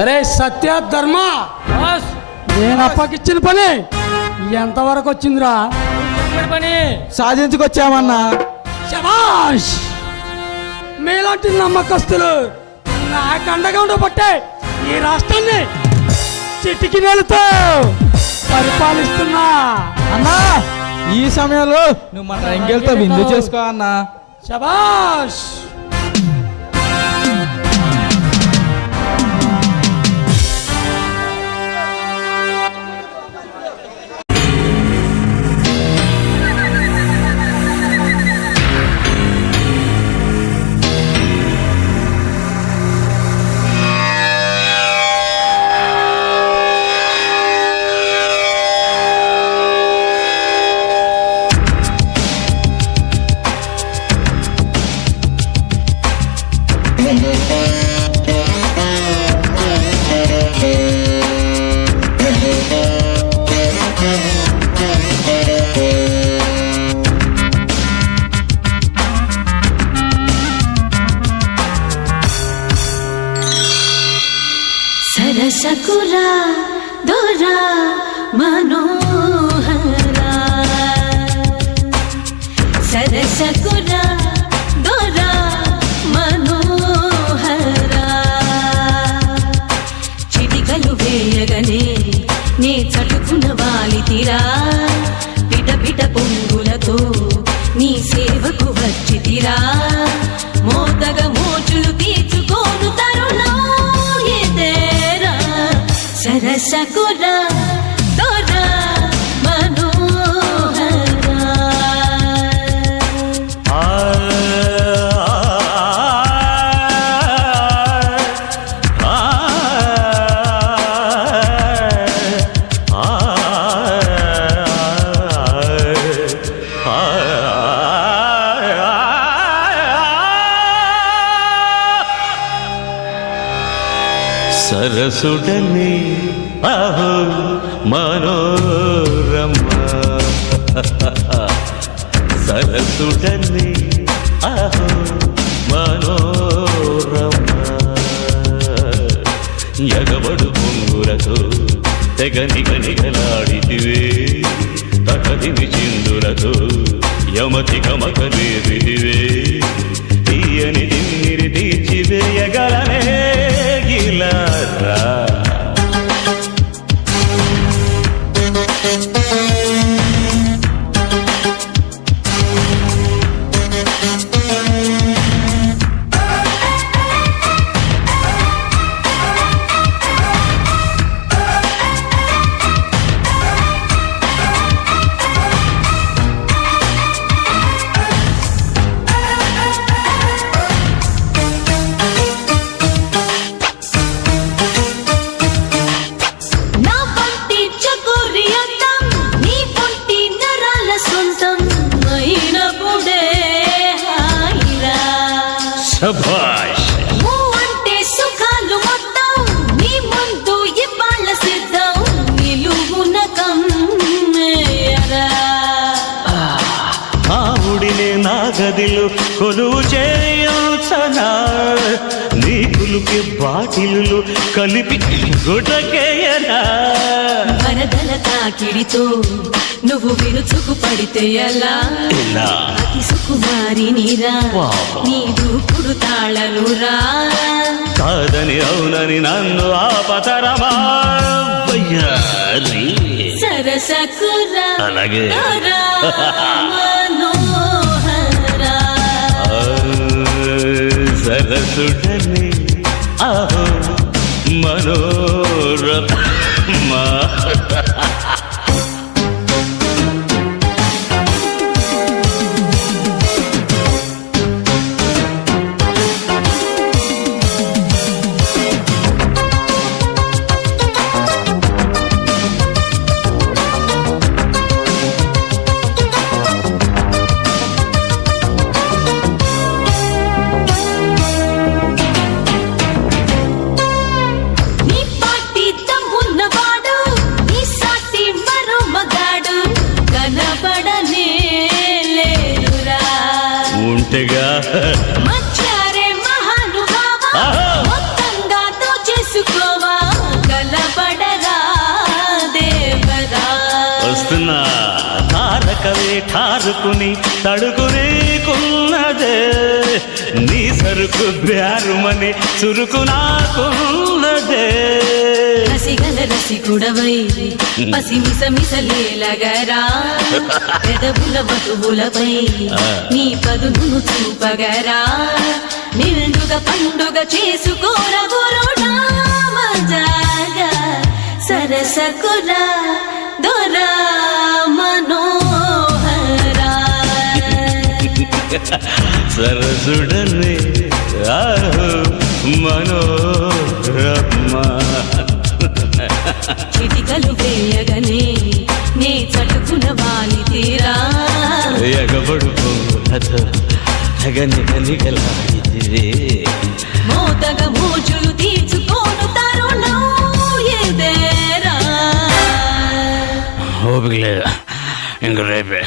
అరే సత్య ధర్మ, నేను అప్పకిచ్చిన పని ఎంతవరకు వచ్చిందిరా? పని సాధించుకొచ్చామన్నా. శభాష్! మీలాంటి నమ్మకస్తులు నాకు అండగా ఉండబట్టే ఈ రాష్ట్రాన్ని చిటికి నేలతో పరిపాలిస్తున్నా. అన్నా ఈ సమయంలో నువ్వు మన రంగేలతో విందు చేసుకో అన్నా. శభాష్! సరసకురా దొరా మనోహరా, సరసకురా దొరా మనోహరా, చిటికలు వేయగనే నే చటుకున వాలితిరా, పిట పిట పొంగులతో నీ సేవకు వచ్చితిరా, మోతగ మోచులు తీర్చుకోను తరుణం సరసకురా దొరా మనోహరా. సరసుడని అహో మనోరమ, సరసుడని అహో మనోరమ, ఎగబడు పొంగులతో తెగనిగనిగలాడితివే, తటదిని చిందులతో యమతి కమకలేదివే, తీయని తిమ్మిరి తీర్చివేయగలనే గిలారా. శభాష్! అంటే సుఖాలు మొత్తం నీ ముందు ఇవాళ సిద్ధం, నిలువున కమ్మేయరా. ఆవుడినే నా గదిలో కొలువు చేయుచనా, నీ కులుకి బాటిలు కలిపి గుటకేయనా, వరదల తాకిడితో నువ్వు విరుచుకు పడితే ఎలా, అతి సుకుమారి నీరా నీ దూకుడు తాళనురా, కాదని అవునని నన్ను ఆపతరమా వయ్యారి. సరసకురా అలాగే. దొరా మనోహరా, సరసుడని అహో మనోరమ. నీ పాటి దమ్మున్నవాడు దాచుకుని తడుకునేకున్నదే నీ సరుకు బ్యారుమని చురుకు నాకున్నదే రసిగల రసికుడవై పసిమిస మిసలేలగరా పెదవుల వటువులపై నీ పదును చూపగరా నిండుగ పండుగ చేసుకోర గురుడా మజాగా సరసకురా దొరా మనోహరా సరసుడనే ఆహో మనోరమ చిటికలు వేయగనే నే చటుకున వాలి తీరా ఎగబడు నిగలాగితే మోతగ మోజులు తీర్చుకోను తరుణం ఇదేరా ఓపిక లేదు ఇంక రేపే